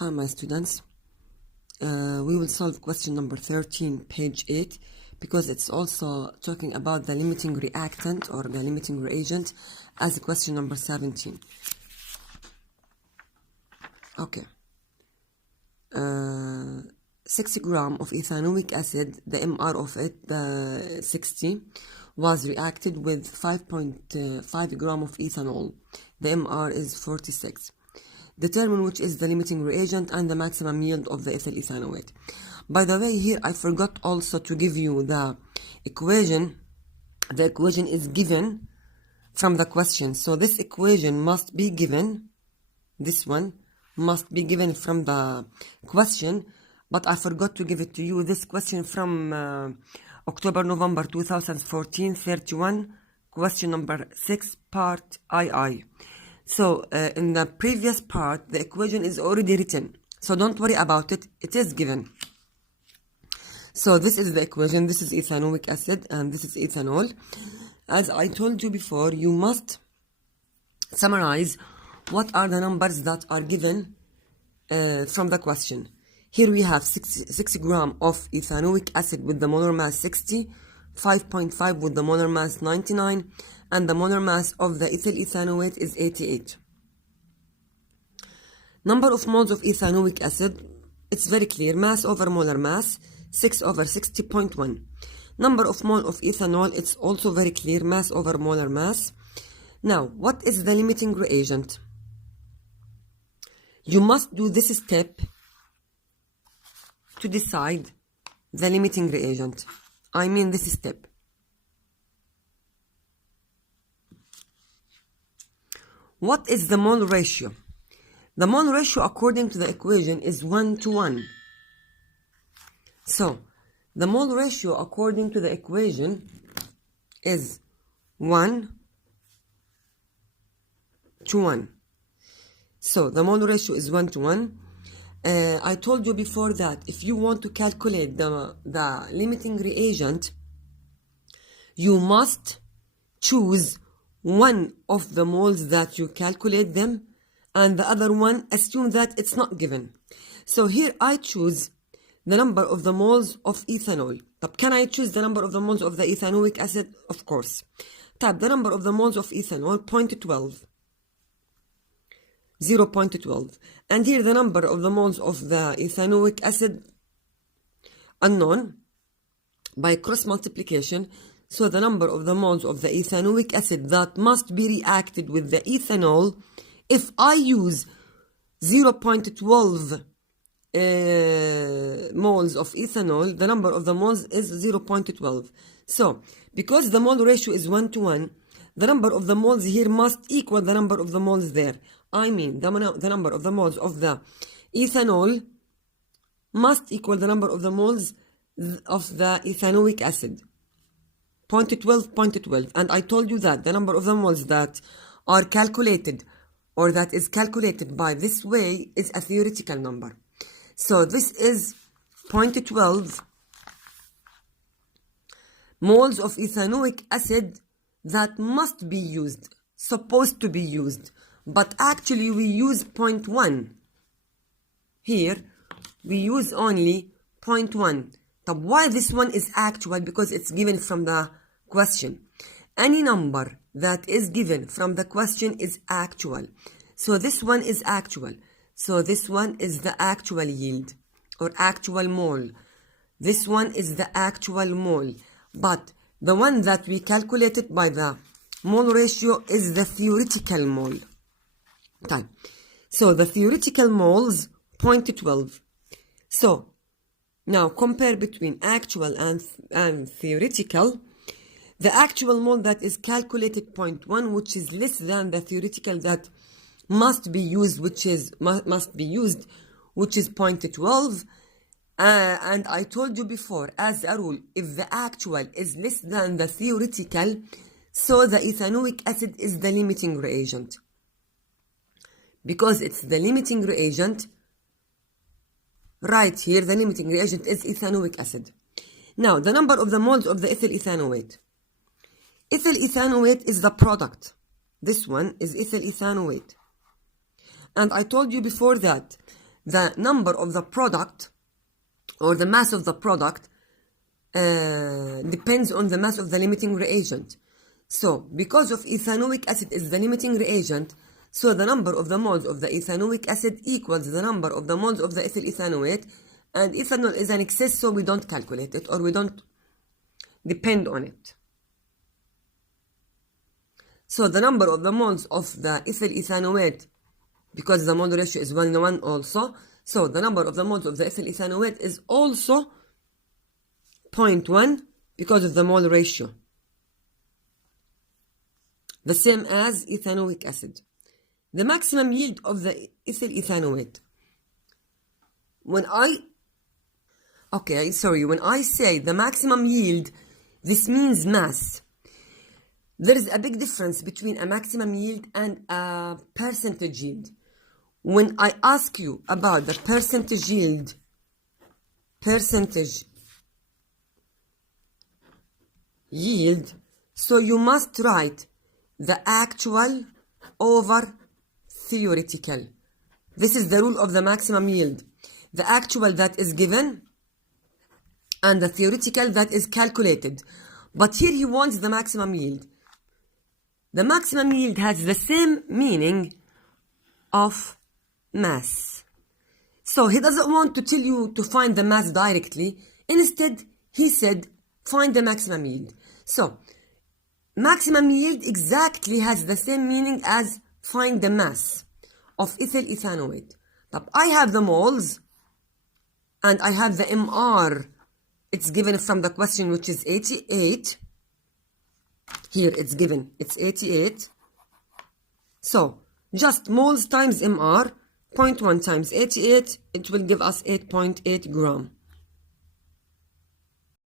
Hi, my students. We will solve question number 13, page 8, because it's also talking about the limiting reactant or the limiting reagent as question number 17. Okay. 60 gram of ethanoic acid, the MR of it, 60, was reacted with 5.5 gram of ethanol. The MR is 46. Determine which is the limiting reagent and the maximum yield of the ethyl ethanoate. By the way, here I forgot also to give you the equation. The equation is given from the question. So this equation must be given, this one must be given from the question, but I forgot to give it to you. This question from October-November 2014, 31, question number 6, part II. So in the previous part, the equation is already written. So don't worry about it. It is given. So this is the equation. This is ethanoic acid and this is ethanol. As I told you before, you must summarize what are the numbers that are given from the question. Here we have 60 gram of ethanoic acid with the molar mass 60, 5.5 with the molar mass 99, and the molar mass of the ethyl ethanoate is 88. Number of moles of ethanoic acid, it's very clear, mass over molar mass, 6 over 60.1. Number of mole of ethanol, it's also very clear, mass over molar mass. Now, what is the limiting reagent? You must do this step to decide the limiting reagent. I mean this step. What is the mole ratio? The mole ratio according to the equation is 1 to 1. So, the mole ratio according to the equation is 1 to 1. So, the mole ratio is 1 to 1. I told you before that if you want to calculate the limiting reagent, you must choose one of the moles that you calculate them and the other one assume that it's not given. So here I choose the number of the moles of ethanol. But can I choose the number of the moles of the ethanoic acid? Of course. The number of the moles of ethanol, 0.12. 0.12. And here the number of the moles of the ethanoic acid, unknown, by cross multiplication. So the number of the moles of the ethanoic acid that must be reacted with the ethanol, if I use 0.12 moles of ethanol, the number of the moles is 0.12. So, because the mole ratio is 1 to 1, the number of the moles here must equal the number of the moles there. I mean, the number of the moles of the ethanol must equal the number of the moles of the ethanoic acid. 0.12, 0.12. And I told you that the number of the moles that are calculated or that is calculated by this way is a theoretical number. So this is 0.12 moles of ethanoic acid that must be used, supposed to be used. But actually we use 0.1. Here we use only 0.1. Why this one is actual? Because it's given from the question. Any number that is given from the question is actual. So this one is actual. So this one is the actual yield or actual mole. This one is the actual mole. But the one that we calculated by the mole ratio is the theoretical mole. So the theoretical moles, 0.12. So now compare between actual and theoretical. The actual mole that is calculated 0.1, which is less than the theoretical that must be used, which is 0.12. And I told you before, as a rule, if the actual is less than the theoretical, so the ethanoic acid is the limiting reagent. Because it's the limiting reagent, right here, the limiting reagent is ethanoic acid. Now, the number of the moles of the ethyl ethanoate. Ethyl ethanoate is the product. This one is ethyl ethanoate. And I told you before that the number of the product or the mass of the product depends on the mass of the limiting reagent. So because of ethanoic acid is the limiting reagent, so the number of the moles of the ethanoic acid equals the number of the moles of the ethyl ethanoate, and ethanol is an excess, so we don't calculate it or we don't depend on it. So the number of the moles of the ethyl ethanoate, because the mole ratio is 1:1 also, so the number of the moles of the ethyl ethanoate is also 0.1 because of the mole ratio, the same as ethanoic acid. The maximum yield of the ethyl ethanoate. When I say the maximum yield, this means mass. There is a big difference between a maximum yield and a percentage yield. When I ask you about the percentage yield, so you must write the actual over theoretical. This is the rule of the maximum yield. The actual that is given and the theoretical that is calculated. But here he wants the maximum yield. The maximum yield has the same meaning of mass. So he doesn't want to tell you to find the mass directly. Instead, he said find the maximum yield. So maximum yield exactly has the same meaning as find the mass of ethyl ethanoate. But I have the moles and I have the MR. It's given from the question, which is 88. Here it's given, it's 88. So just moles times MR, 0.1 times 88, it will give us 8.8 gram.